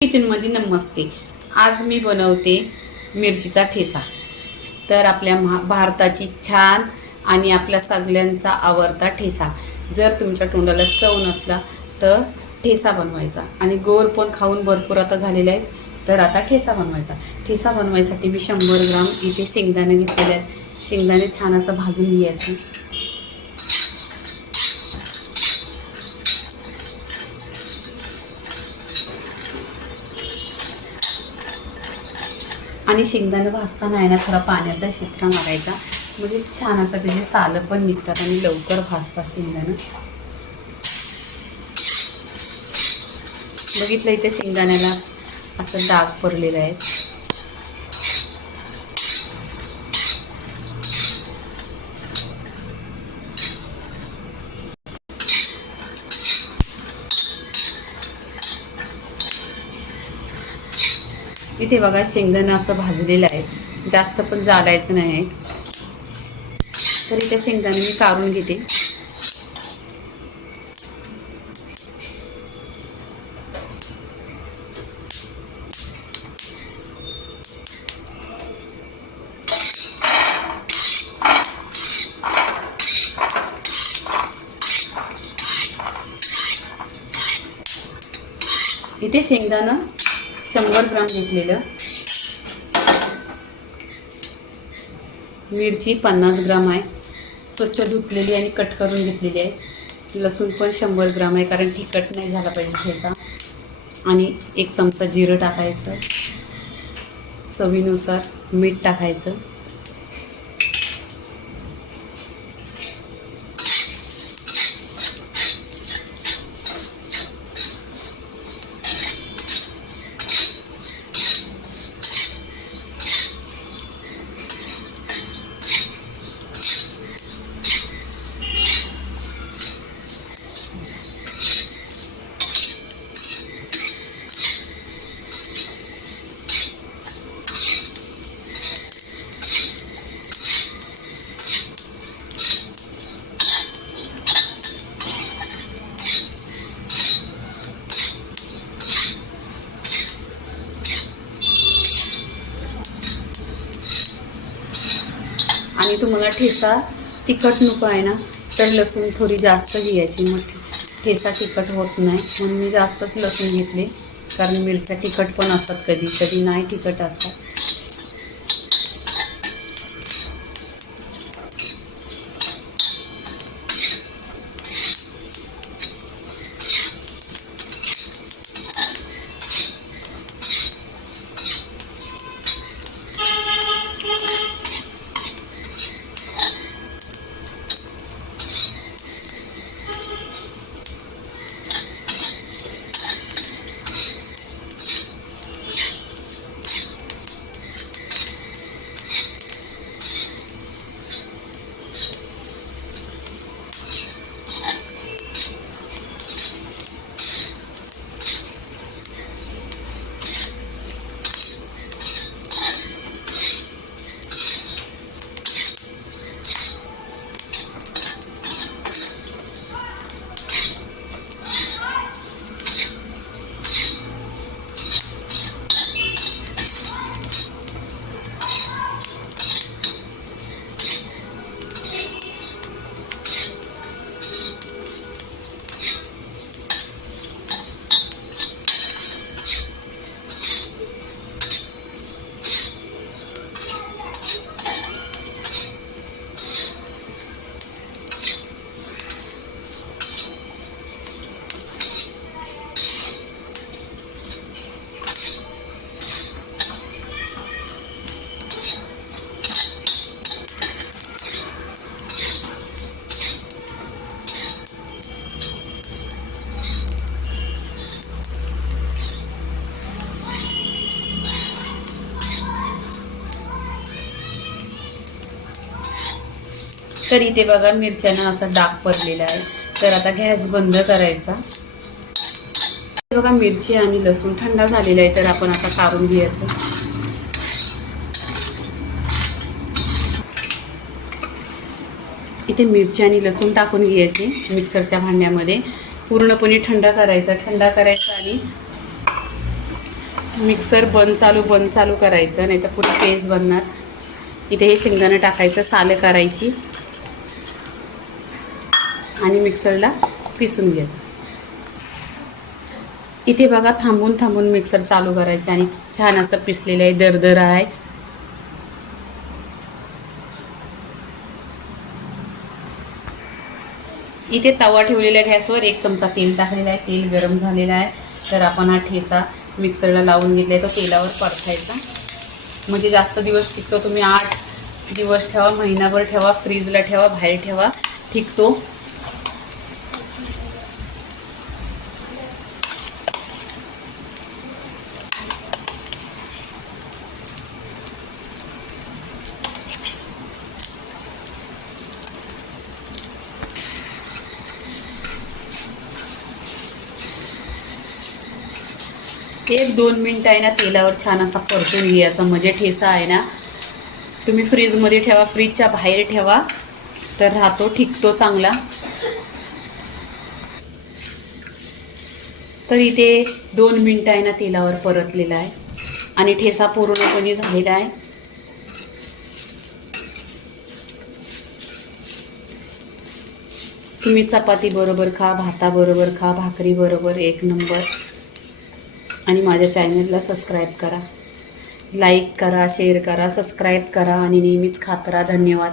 किचनमध्ये नमस्ते. आज मी बनवते मिरचीचा ठेसा. तर आपल्या महा भारताची छान आणि आपल्या सगळ्यांचा आवडता ठेसा. जर तुमच्या तोंडाला चव नसला तर ठेसा बनवायचा. आणि गोर पण खाऊन भरपूर आता झालेले आहेत तर आता ठेसा बनवायचा. ठेसा बनवायसाठी मी शंभर ग्राम इथे शेंगदाणे घेतलेले आहेत. शेंगदाणे छान असं भाजून घ्यायचं. आणि शेंगदाणे भाजताना आहे ना थोडा पाण्याचा शित्रा मारायचा. म्हणजे छान असं त्याचे सालं पण निघतात आणि लवकर भाजतात शेंगदाणं. बघितलं इथे शेंगदाण्याला असं डाग पडलेलं आहे. इथे बघा शेंगदाणा असं भाजलेलं आहे. जास्त पण जालायचं नाही. तर इथे शेंगदाणे मी काढून घेते. इथे शेंगदाणा शंभर ग्राम घेतलेलं. मिरची पन्नास ग्राम आहे. स्वच्छ धुतलेली आणि कट करून घेतलेली आहे. लसूण पण शंभर ग्राम आहे कारण तिखट नाही झाला पाहिजे त्याचा आणि एक चमचा जिरं टाकायचं. चवीनुसार मीठ टाकायचं. आणि तुम्हाला ठेसा तिखट नको आहे ना तर लसूण थोडी जास्त घ्यायची मग ठेसा तिखट होत नाही म्हणून मी जास्तच लसूण घेतले कारण मिरच्या तिखट पण असतात कधी कधी नाही तिखट असतात. तर इथे बघा मिरच्यानं असा डाग पडलेला आहे. तर आता गॅस बंद करायचा. बघा मिरची आणि लसूण थंड झालेला आहे तर आपण आता काढून घ्यायचं. इथे मिरची आणि लसूण टाकून घ्यायची मिक्सरच्या भांड्यामध्ये. पूर्णपणे थंड करायचा थंड करायचा आणि मिक्सर बंद चालू बंद चालू करायचं नाही तर पुरी पेस्ट बनणार. इथे हे शेंगदाणं टाकायचं सालं करायची. आणि मिक्सरला पिसून घ्यायचं. इथे बघा थांबून थांबून मिक्सर चालू करायचं आणि छान असं पिसलेलं आहे दरदर आहे. इथे तवा ठेवलेल्या गॅसवर एक चमचा तेल टाकलेला आहे तेल गरम झालेला आहे. तर आपण हा ठेसा मिक्सरला लावून घेतला आहे तो तेलावर परतायचा. म्हणजे जास्त दिवस टिकतो तुम्ही आठ दिवस ठेवा महिनाभर ठेवा फ्रीजला ठेवा बाहेर ठेवा टिकतो. एक दोन मिनटं आहे ना तेलावर छान असा परतून घ्यायचा. म्हणजे ठेसा आहे ना तुम्ही फ्रीजमध्ये ठेवा फ्रीजच्या बाहेर ठेवा. तर राहतो ठिकतो चांगला. तर इथे दोन मिनटं आहे ना तेलावर परतलेला आहे. आणि ठेसा पूर्णपणे झालेला आहे. तुम्ही चपाती बरोबर खा भाताबरोबर खा भाकरी बरोबर एक नंबर. आणि माझ्या चॅनलला सबस्क्राईब करा. लाईक करा शेअर करा सबस्क्राईब करा आणि नेहमीच खात राहा. धन्यवाद.